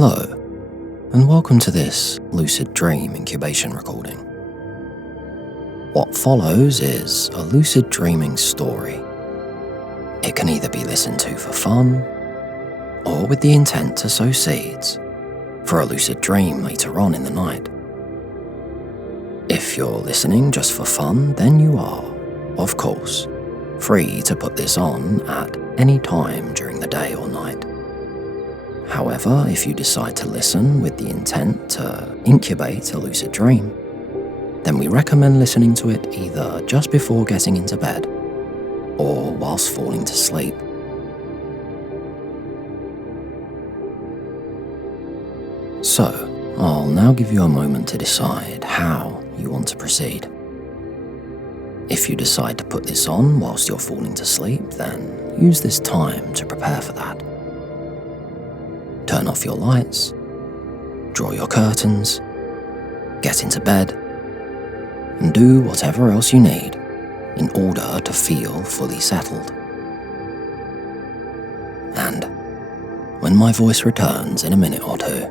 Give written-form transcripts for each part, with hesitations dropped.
Hello, and welcome to this lucid dream incubation recording. What follows is a lucid dreaming story. It can either be listened to for fun, or with the intent to sow seeds for a lucid dream later on in the night. If you're listening just for fun, then you are, of course, free to put this on at any time during the day or night. However, if you decide to listen with the intent to incubate a lucid dream, then we recommend listening to it either just before getting into bed or whilst falling to sleep. So, I'll now give you a moment to decide how you want to proceed. If you decide to put this on whilst you're falling to sleep, then use this time to prepare for that. Turn off your lights, draw your curtains, get into bed, and do whatever else you need in order to feel fully settled. And when my voice returns in a minute or two,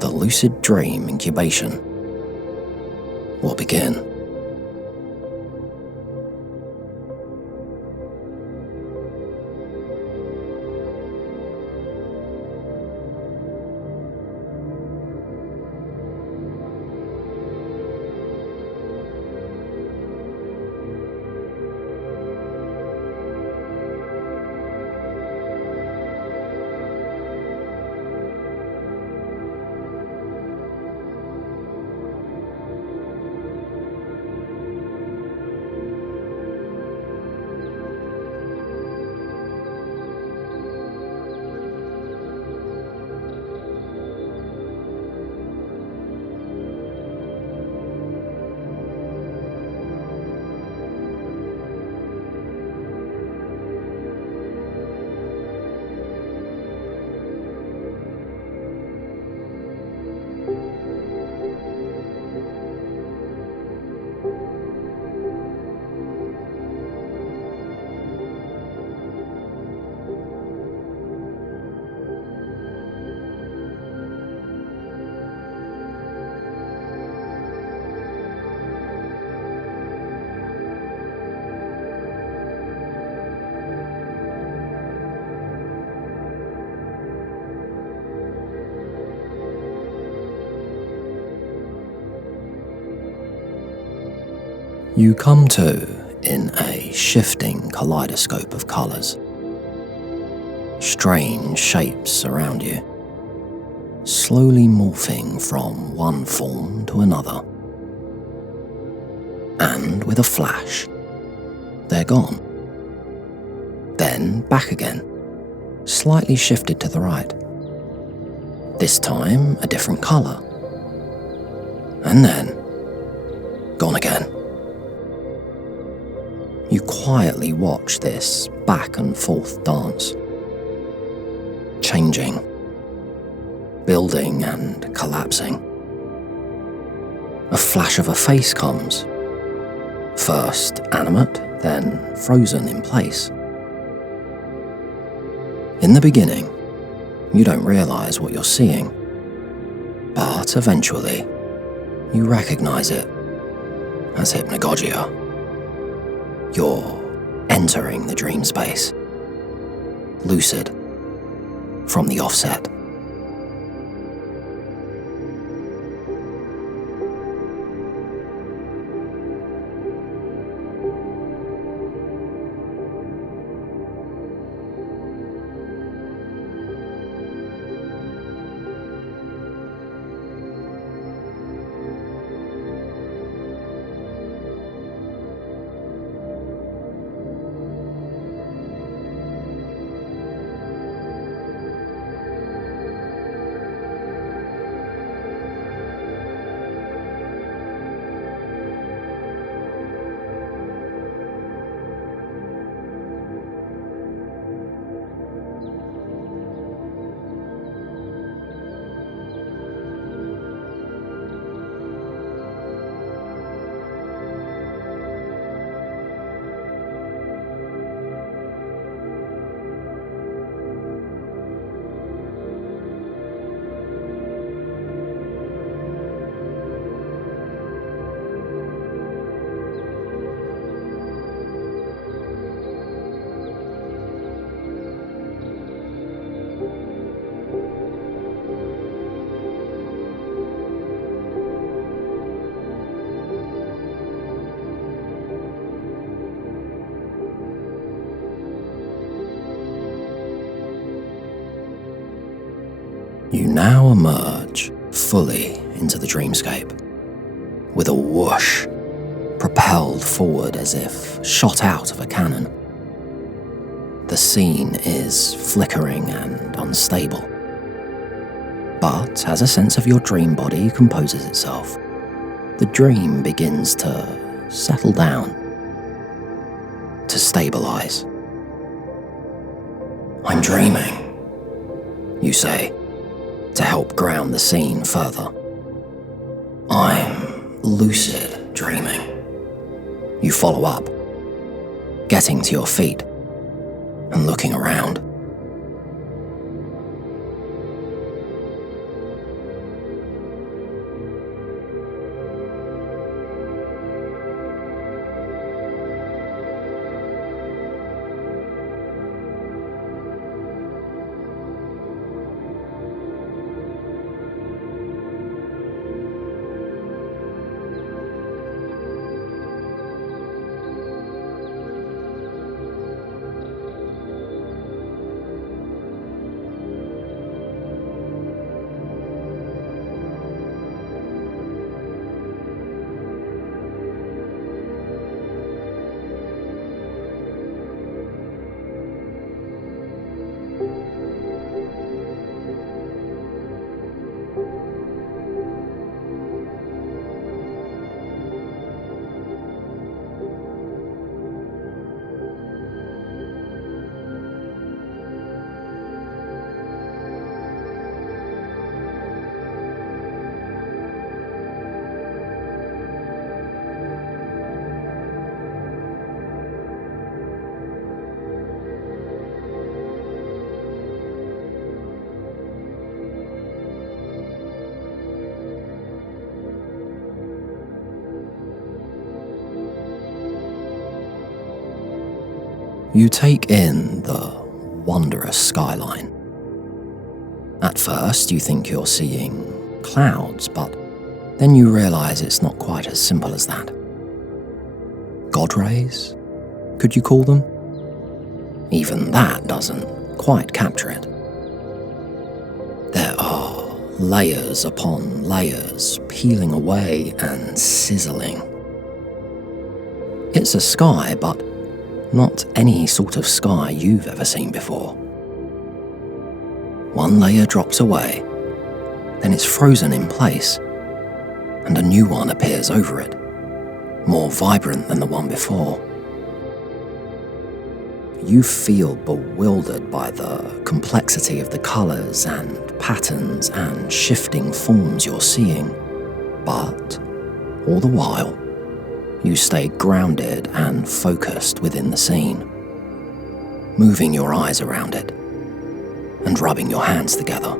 the lucid dream incubation will begin. You come to in a shifting kaleidoscope of colours. Strange shapes around you, slowly morphing from one form to another. And with a flash, they're gone. Then back again, slightly shifted to the right. This time a different colour. And then gone again. You quietly watch this back and forth dance, changing, building and collapsing. A flash of a face comes, first animate, then frozen in place. In the beginning, you don't realise what you're seeing, but eventually, you recognise it as hypnagogia. You're entering the dream space, lucid, from the offset. You now emerge fully into the dreamscape, with a whoosh, propelled forward as if shot out of a cannon. The scene is flickering and unstable, but as a sense of your dream body composes itself, the dream begins to settle down, to stabilize. "I'm dreaming," you say, to help ground the scene further. "I'm lucid dreaming," you follow up, getting to your feet and looking around. You take in the wondrous skyline. At first, you think you're seeing clouds, but then you realize it's not quite as simple as that. God rays, could you call them? Even that doesn't quite capture it. There are layers upon layers peeling away and sizzling. It's a sky, but not any sort of sky you've ever seen before. One layer drops away, then it's frozen in place, and a new one appears over it, more vibrant than the one before. You feel bewildered by the complexity of the colours and patterns and shifting forms you're seeing, but all the while, you stay grounded and focused within the scene, moving your eyes around it and rubbing your hands together.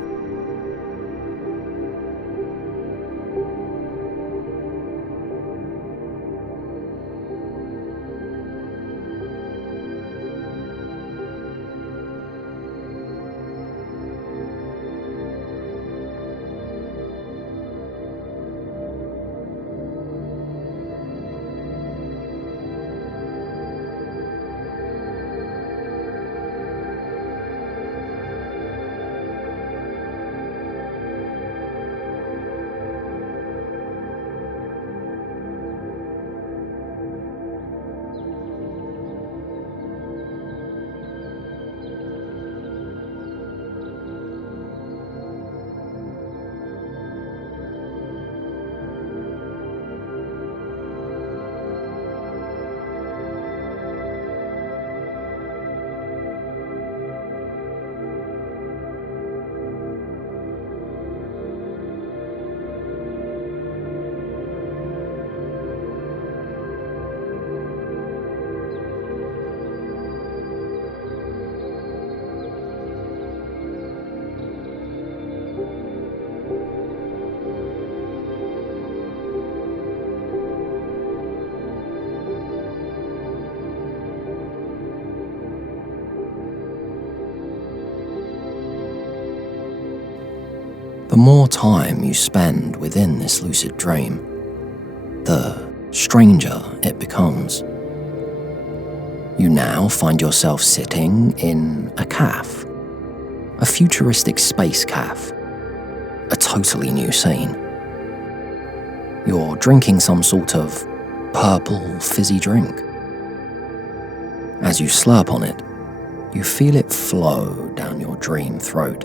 The more time you spend within this lucid dream, the stranger it becomes. You now find yourself sitting in a cafe, a futuristic space cafe, totally new scene. You're drinking some sort of purple fizzy drink. As you slurp on it, you feel it flow down your dream throat,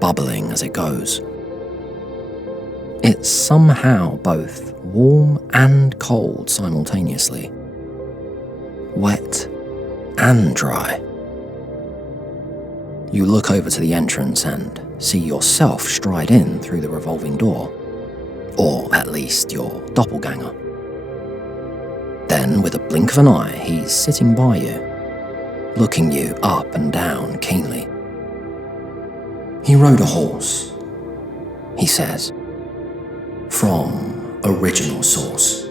bubbling as it goes. It's somehow both warm and cold simultaneously, wet and dry. You look over to the entrance and see yourself stride in through the revolving door, or at least your doppelganger. Then, with a blink of an eye, he's sitting by you, looking you up and down keenly. "He rode a horse," he says, "from original source."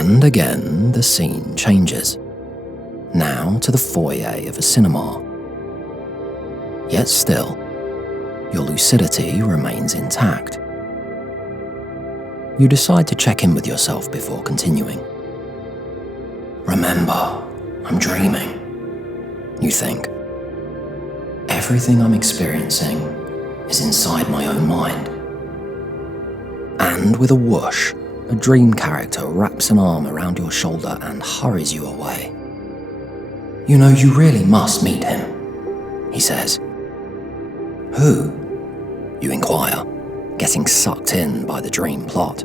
And again, the scene changes, now to the foyer of a cinema. Yet still, your lucidity remains intact. You decide to check in with yourself before continuing. "Remember, I'm dreaming," you think. "Everything I'm experiencing is inside my own mind." And with a whoosh, a dream character wraps an arm around your shoulder and hurries you away. "You know, you really must meet him," he says. "Who?" you inquire, getting sucked in by the dream plot.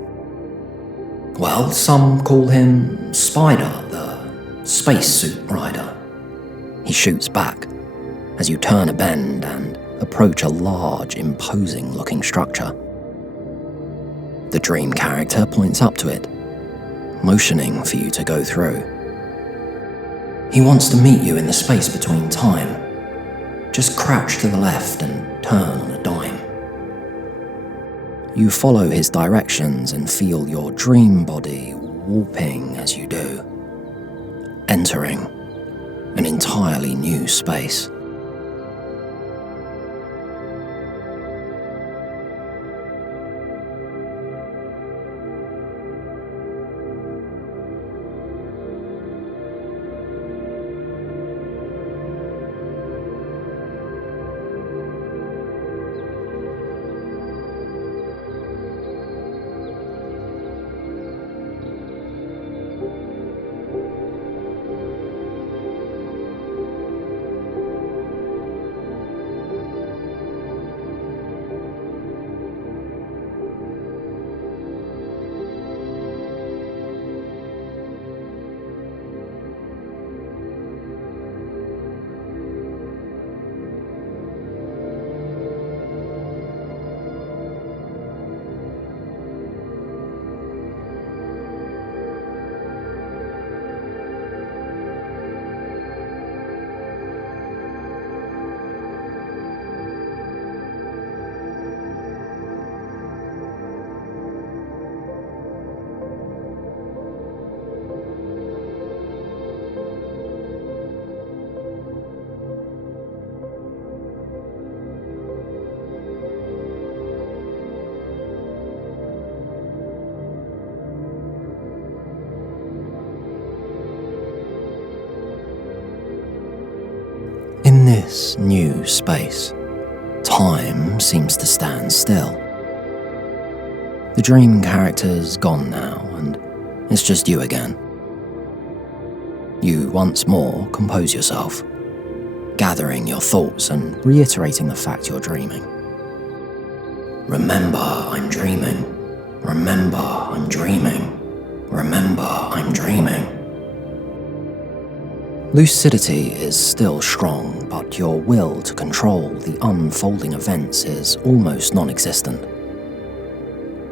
"Well, some call him Spider, the spacesuit rider," he shoots back as you turn a bend and approach a large, imposing-looking structure. The dream character points up to it, motioning for you to go through. "He wants to meet you in the space between time. Just crouch to the left and turn on a dime." You follow his directions and feel your dream body warping as you do, entering an entirely new space. this new space, time seems to stand still. The dream character's gone now, and it's just you again. You once more compose yourself, gathering your thoughts and reiterating the fact you're dreaming. Remember, I'm dreaming. Remember, I'm dreaming. Remember, I'm dreaming. Lucidity is still strong, but your will to control the unfolding events is almost non-existent.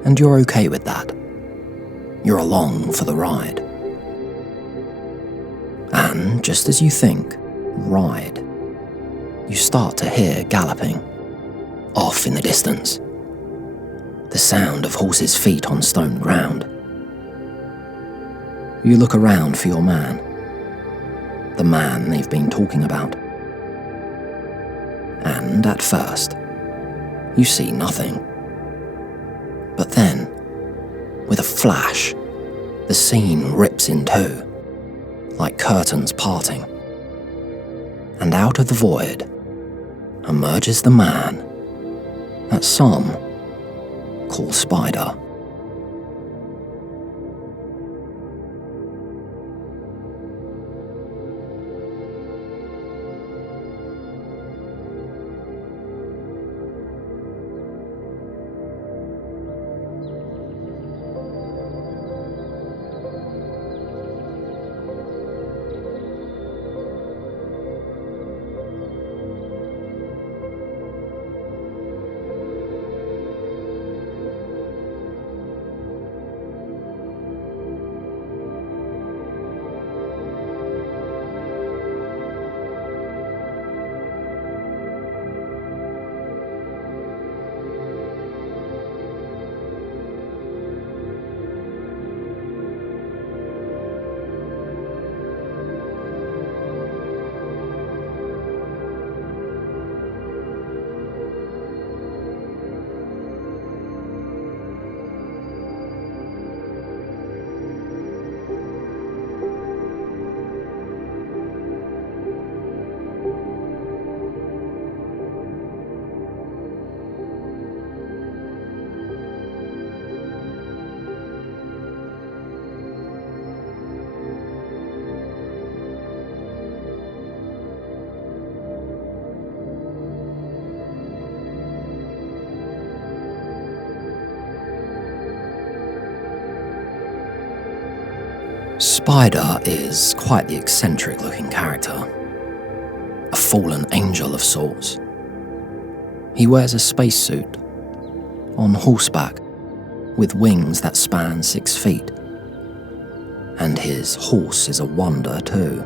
And you're okay with that. You're along for the ride. And just as you think, ride, you start to hear galloping, off in the distance. The sound of horses' feet on stone ground. You look around for your man, the man they've been talking about. And at first, you see nothing. But then, with a flash, the scene rips in two, like curtains parting. And out of the void emerges the man that some call Spider. Spider is quite the eccentric-looking character, a fallen angel of sorts. He wears a spacesuit, on horseback, with wings that span 6 feet. And his horse is a wonder too.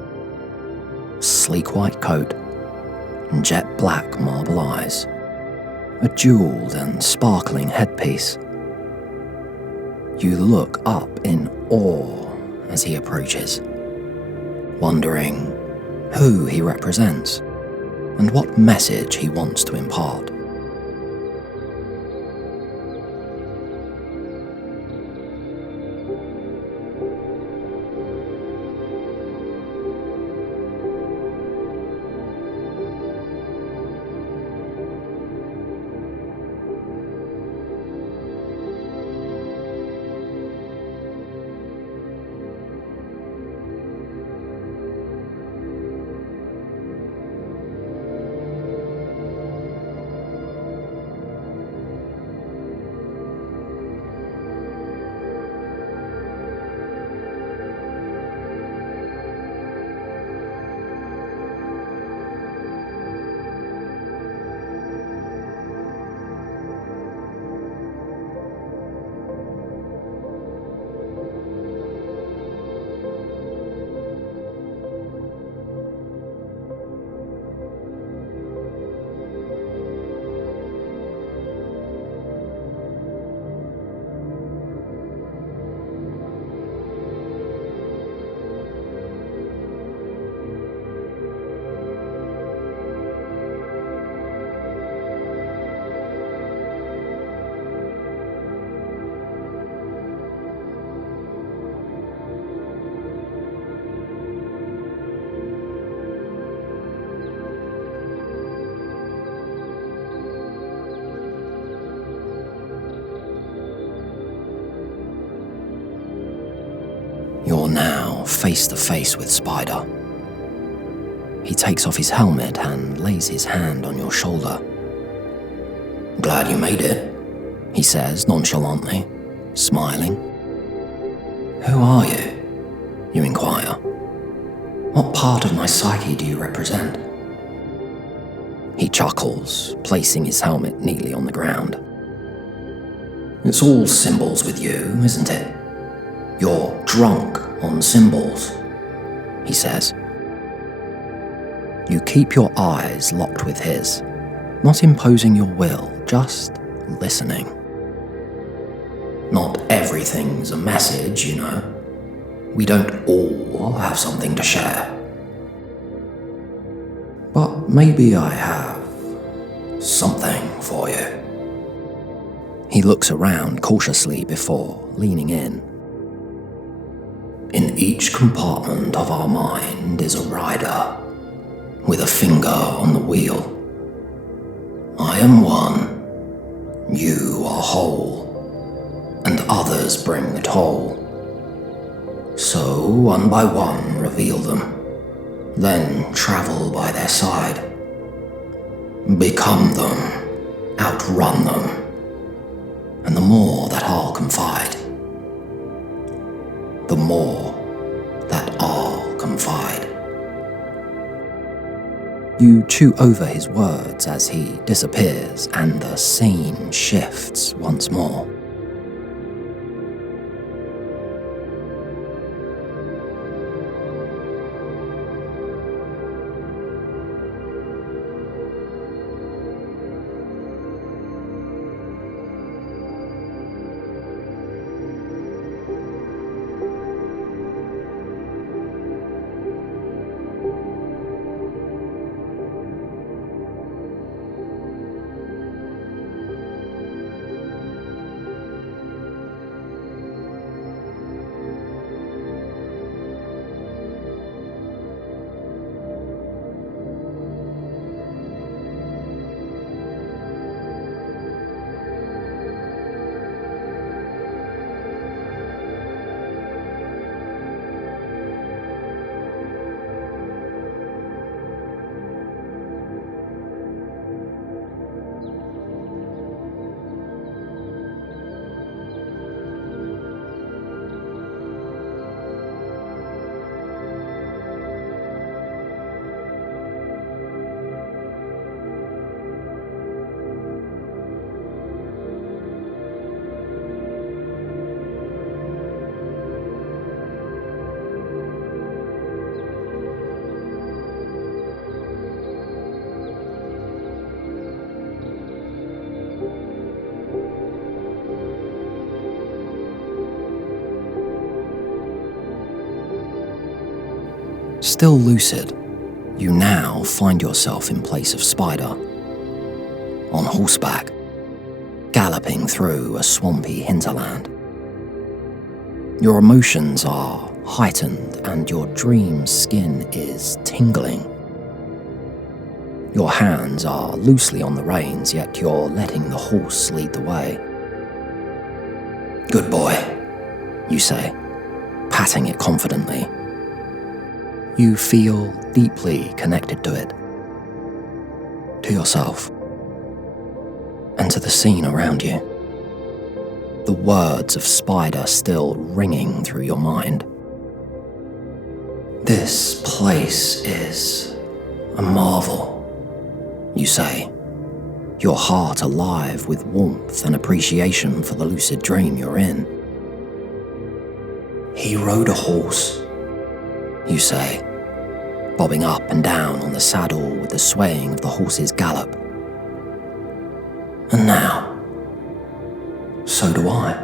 Sleek white coat, and jet black marble eyes, a jeweled and sparkling headpiece. You look up in awe as he approaches, wondering who he represents and what message he wants to impart. now face to face with Spider. He takes off his helmet and lays his hand on your shoulder. "Glad you made it," he says nonchalantly, smiling. "Who are you?" you inquire. "What part of my psyche do you represent?" He chuckles, placing his helmet neatly on the ground. "It's all symbols with you, isn't it? You're drunk on symbols," he says. You keep your eyes locked with his, not imposing your will, just listening. "Not everything's a message, you know. We don't all have something to share. But maybe I have something for you." He looks around cautiously before leaning in. "In each compartment of our mind is a rider, with a finger on the wheel. I am one, you are whole, and others bring the toll. So, one by one, reveal them, then travel by their side. Become them, outrun them, and the more that I'll confide, the more that I'll confide." You chew over his words as he disappears and the scene shifts once more. Still lucid, you now find yourself in place of Spider, on horseback, galloping through a swampy hinterland. Your emotions are heightened and your dream's skin is tingling. Your hands are loosely on the reins, yet you're letting the horse lead the way. "Good boy," you say, patting it confidently. You feel deeply connected to it, to yourself, and to the scene around you. The words of Spider still ringing through your mind. "This place is a marvel," you say, your heart alive with warmth and appreciation for the lucid dream you're in. "He rode a horse," you say, bobbing up and down on the saddle with the swaying of the horse's gallop. "And now, so do I."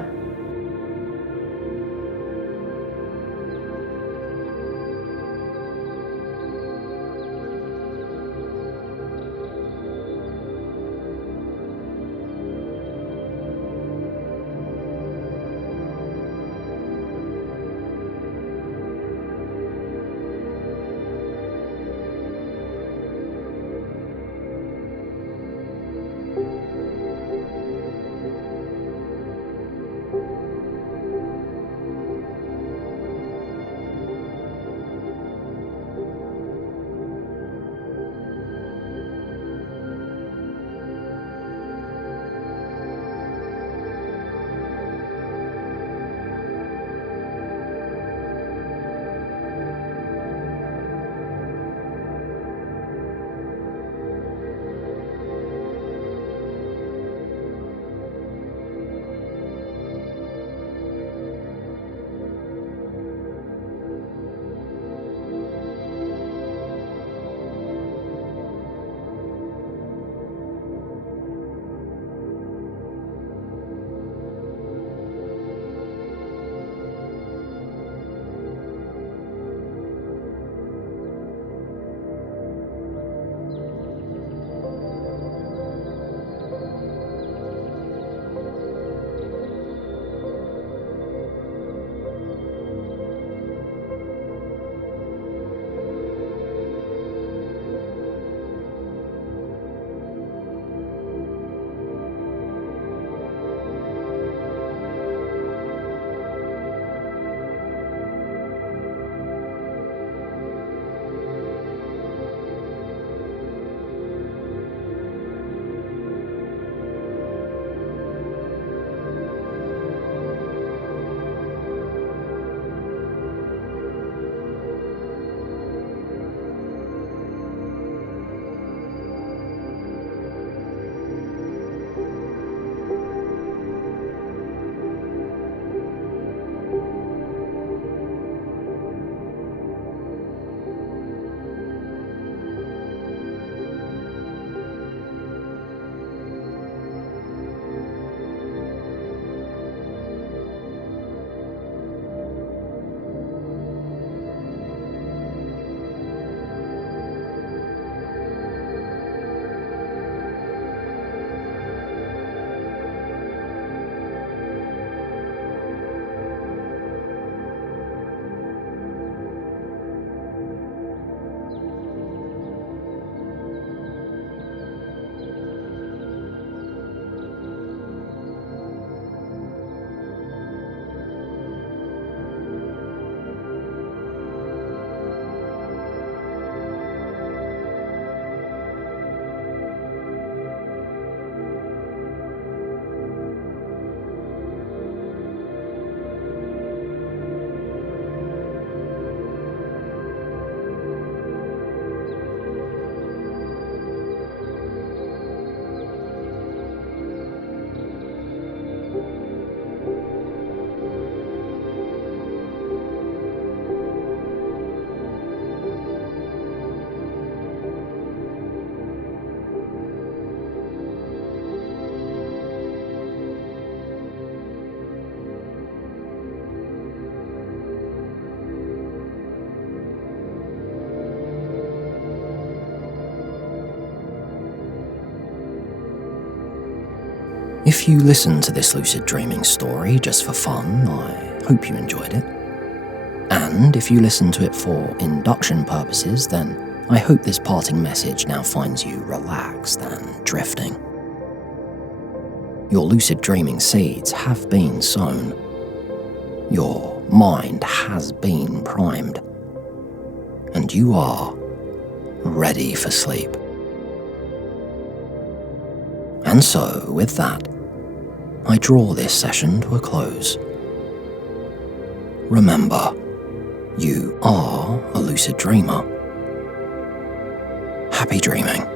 If you listened to this lucid dreaming story just for fun, I hope you enjoyed it. And if you listened to it for induction purposes, then I hope this parting message now finds you relaxed and drifting. Your lucid dreaming seeds have been sown. Your mind has been primed. And you are ready for sleep. And so, with that, I draw this session to a close. Remember, you are a lucid dreamer. Happy dreaming.